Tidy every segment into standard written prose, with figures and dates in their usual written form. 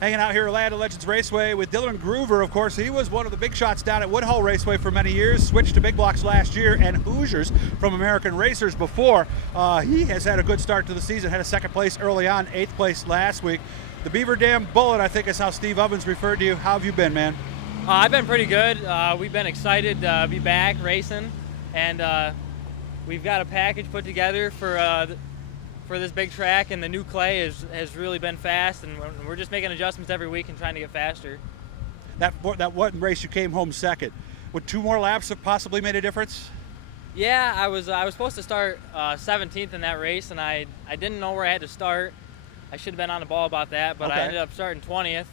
Hanging out here at Land of Legends Raceway with Dillon Groover. Of course, he was one of the big shots down at Woodhull Raceway for many years, switched to big blocks last year, and Hoosiers from American Racers before. He has had a good start to the season, had a second place early on, 8th place last week. The Beaver Dam Bullet, I think is how Steve Ovens referred to you. How have you been, man? I've been pretty good. We've been excited to be back racing, and we've got a package put together for this big track, and the new clay has really been fast, and we're just making adjustments every week and trying to get faster. That one race you came home second. Would 2 more laps have possibly made a difference? Yeah, I was supposed to start 17th in that race, and I didn't know where I had to start. I should have been on the ball about that, but okay. I ended up starting 20th,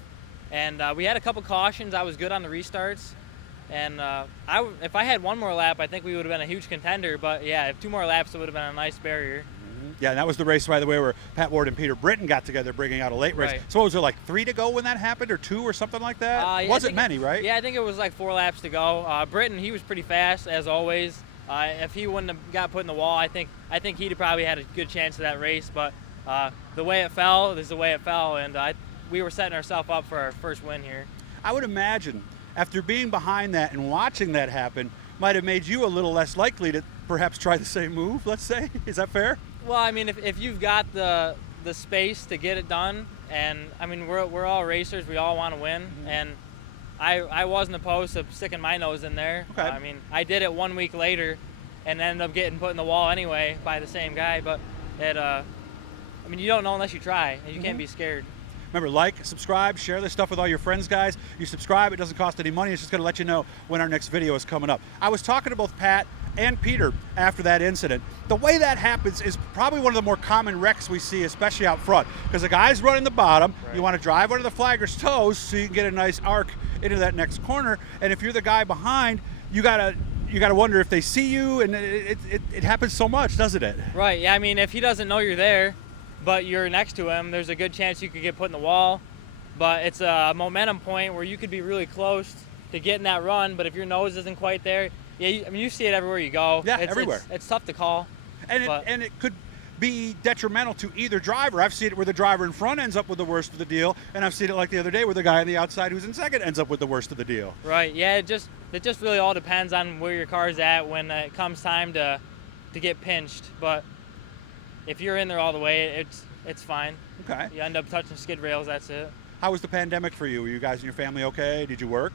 and we had a couple cautions. I was good on the restarts, and if I had 1 more lap, I think we would have been a huge contender, but yeah, if 2 more laps, it would have been a nice barrier. Yeah, and that was the race, by the way, where Pat Ward and Peter Britton got together, bringing out a late race. Right. So what was there, like 3 to go when that happened, or 2 or something like that? Yeah, wasn't many, right? Yeah, I think it was like 4 laps to go. Britton, he was pretty fast, as always. If he wouldn't have got put in the wall, I think he'd have probably had a good chance of that race, but the way it fell is the way it fell, and we were setting ourselves up for our first win here. I would imagine, after being behind that and watching that happen, might have made you a little less likely to perhaps try the same move, let's say. Is that fair? Well, I mean, if you've got the space to get it done, and I mean, we're all racers, we all want to win, and I wasn't opposed to sticking my nose in there. Okay. I mean, I did it 1 week later, and ended up getting put in the wall anyway by the same guy. But I mean, you don't know unless you try, and you can't be scared. Remember, like, subscribe, share this stuff with all your friends, guys. You subscribe, it doesn't cost any money. It's just going to let you know when our next video is coming up. I was talking to both Pat and Peter after that incident. The way that happens is probably one of the more common wrecks we see, especially out front, because the guy's running the bottom. Right. You want to drive under the flagger's toes so you can get a nice arc into that next corner. And if you're the guy behind, you gotta wonder if they see you, and it happens so much, doesn't it? Right. Yeah. I mean, if he doesn't know you're there, but you're next to him, there's a good chance you could get put in the wall. But it's a momentum point where you could be really close to getting that run, but if your nose isn't quite there, yeah, I mean, you see it everywhere you go. Yeah, everywhere. It's tough to call. And it could be detrimental to either driver. I've seen it where the driver in front ends up with the worst of the deal, and I've seen it like the other day where the guy on the outside who's in second ends up with the worst of the deal. Right. Yeah. It just really all depends on where your car's at when it comes time to get pinched. But if you're in there all the way, it's fine. Okay. You end up touching skid rails. That's it. How was the pandemic for you? Were you guys and your family okay? Did you work?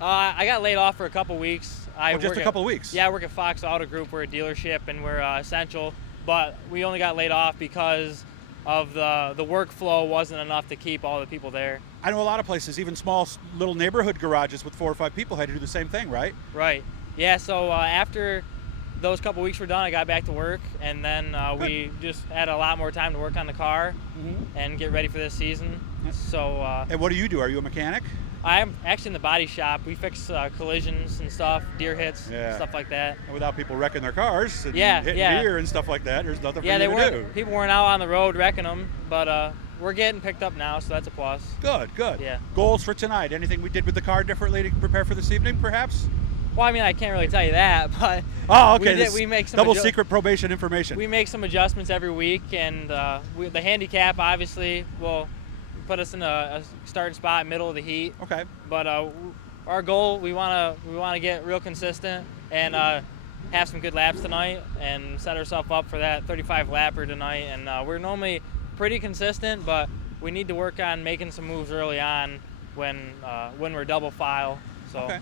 I got laid off for a couple weeks. Just a couple of weeks? Yeah, I work at Fox Auto Group. We're a dealership, and we're essential. But we only got laid off because of the workflow wasn't enough to keep all the people there. I know a lot of places, even small little neighborhood garages with 4 or 5 people had to do the same thing, right? Right. Yeah, so after those couple weeks were done, I got back to work, and then we just had a lot more time to work on the car and get ready for this season. Yep. So. And what do you do? Are you a mechanic? I'm actually in the body shop. We fix collisions and stuff, deer hits, stuff like that. And without people wrecking their cars and hitting deer and stuff like that, there's nothing for you to do. People weren't out on the road wrecking them, but we're getting picked up now, so that's a plus. Good. Yeah. Goals for tonight? Anything we did with the car differently to prepare for this evening, perhaps? Well, I mean, I can't really tell you that, but we make some double secret probation information. We make some adjustments every week, and the handicap obviously will put us in a starting spot, middle of the heat. Okay. But our goal, we want to get real consistent and have some good laps tonight and set ourselves up for that 35 lapper tonight. And we're normally pretty consistent, but we need to work on making some moves early on when we're double file. So. Okay.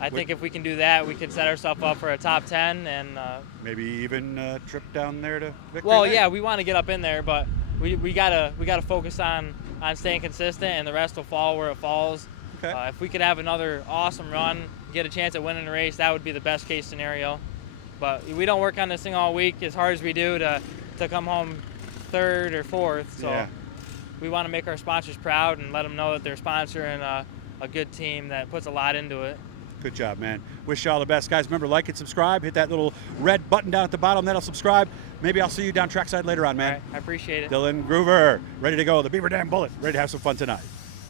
I think if we can do that, we can set ourselves up for a top 10 and maybe even a trip down there to victory. Well, yeah, we want to get up in there, but we gotta focus on staying consistent, and the rest will fall where it falls. Okay. If we could have another awesome run, get a chance at winning the race, that would be the best case scenario. But we don't work on this thing all week as hard as we do to come home 3rd or 4th. So we want to make our sponsors proud and let them know that they're sponsoring a good team that puts a lot into it. Good job, man. Wish you all the best. Guys, remember, like and subscribe. Hit that little red button down at the bottom. That'll subscribe. Maybe I'll see you down trackside later on, man. All right, I appreciate it. Dillon Groover, ready to go. The Beaver Dam Bullet, ready to have some fun tonight.